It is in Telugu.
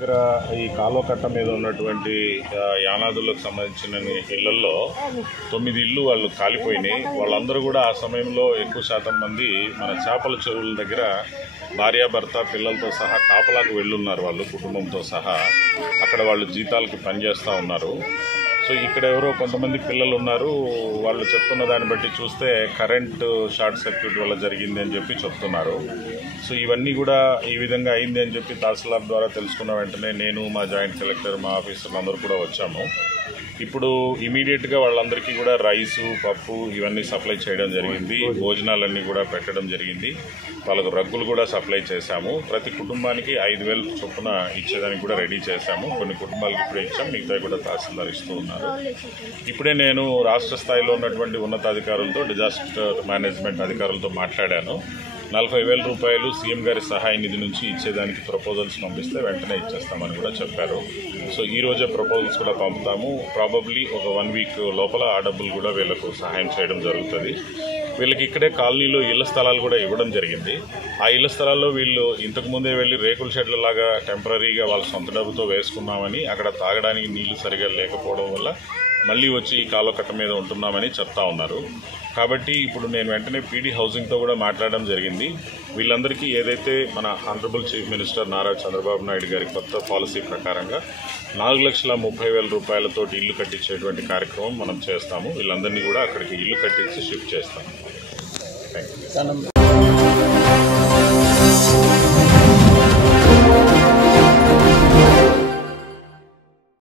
దగ్గర ఈ కాలువ కట్ట మీద ఉన్నటువంటి యానాదులకు సంబంధించిన ఇళ్లలో 9 ఇళ్ళు వాళ్ళు కాలిపోయినాయి. వాళ్ళందరూ కూడా ఆ సమయంలో ఎక్కువ శాతం మంది మన చేపల చెరువుల దగ్గర భార్యాభర్త పిల్లలతో సహా కాపలాకు వెళ్ళున్నారు. వాళ్ళు కుటుంబంతో సహా అక్కడ వాళ్ళు జీతాలకి పనిచేస్తూ ఉన్నారు. సో ఇక్కడ ఎవరో కొంతమంది పిల్లలు ఉన్నారు. వాళ్ళు చెప్తున్న దాన్ని బట్టి చూస్తే కరెంటు షార్ట్ సర్క్యూట్ వల్ల జరిగింది అని చెప్పి చెప్తున్నారు. సో ఇవన్నీ కూడా ఈ విధంగా అయింది అని చెప్పి తహసీల్దార్ ద్వారా తెలుసుకున్న వెంటనే నేను, మా జాయింట్ కలెక్టర్, మా ఆఫీసర్లు అందరూ కూడా వచ్చాము. ఇప్పుడు ఇమీడియట్గా వాళ్ళందరికీ కూడా రైసు, పప్పు ఇవన్నీ సప్లై చేయడం జరిగింది. భోజనాలన్నీ కూడా పెట్టడం జరిగింది. వాళ్ళకు రగ్గులు కూడా సప్లై చేశాము. ప్రతి కుటుంబానికి 5,000 చొప్పున ఇచ్చేదానికి కూడా రెడీ చేశాము. కొన్ని కుటుంబాలకు ఇప్పుడే ఇచ్చాము, మిగతా కూడా తహసీల్దార్ ఇస్తూ ఉన్నారు. ఇప్పుడే నేను రాష్ట్ర స్థాయిలో ఉన్నటువంటి ఉన్నతాధికారులతో, డిజాస్టర్ మేనేజ్మెంట్ అధికారులతో మాట్లాడాను. 40,000 రూపాయలు సీఎం గారి సహాయ నిధి నుంచి ఇచ్చేదానికి ప్రపోజల్స్ పంపిస్తే వెంటనే ఇచ్చేస్తామని కూడా చెప్పారు. సో ఈ రోజే ప్రపోజల్స్ కూడా పంపుతాము. ప్రాబబ్లీ ఒక 1 వీక్ లోపల ఆ డబ్బులు కూడా వీళ్ళకు సహాయం చేయడం జరుగుతుంది. వీళ్ళకి ఇక్కడే కాలనీలో ఇళ్ల స్థలాలు కూడా ఇవ్వడం జరిగింది. ఆ ఇళ్ల స్థలాల్లో వీళ్ళు ఇంతకుముందే వెళ్ళి రేకుల షెడ్ల లాగా టెంపరీగా వాళ్ళ సొంత డబ్బుతో వేసుకున్నామని, అక్కడ తాగడానికి నీళ్లు సరిగా లేకపోవడం వల్ల మళ్ళీ వచ్చి ఈ కాలువ కట్ట మీద ఉంటున్నామని చెప్తా ఉన్నారు. కాబట్టి ఇప్పుడు నేను వెంటనే పీడీ హౌసింగ్తో కూడా మాట్లాడడం జరిగింది. వీళ్ళందరికీ ఏదైతే మన honourable chief minister Nara Chandrababu Naidu గారి కొత్త పాలసీ ప్రకారంగా 4,30,000 రూపాయలతో ఇల్లు కట్టించేటువంటి కార్యక్రమం మనం చేస్తాము. వీళ్ళందరినీ కూడా అక్కడికి ఇల్లు కట్టించి షిఫ్ట్ చేస్తాము. Thank you.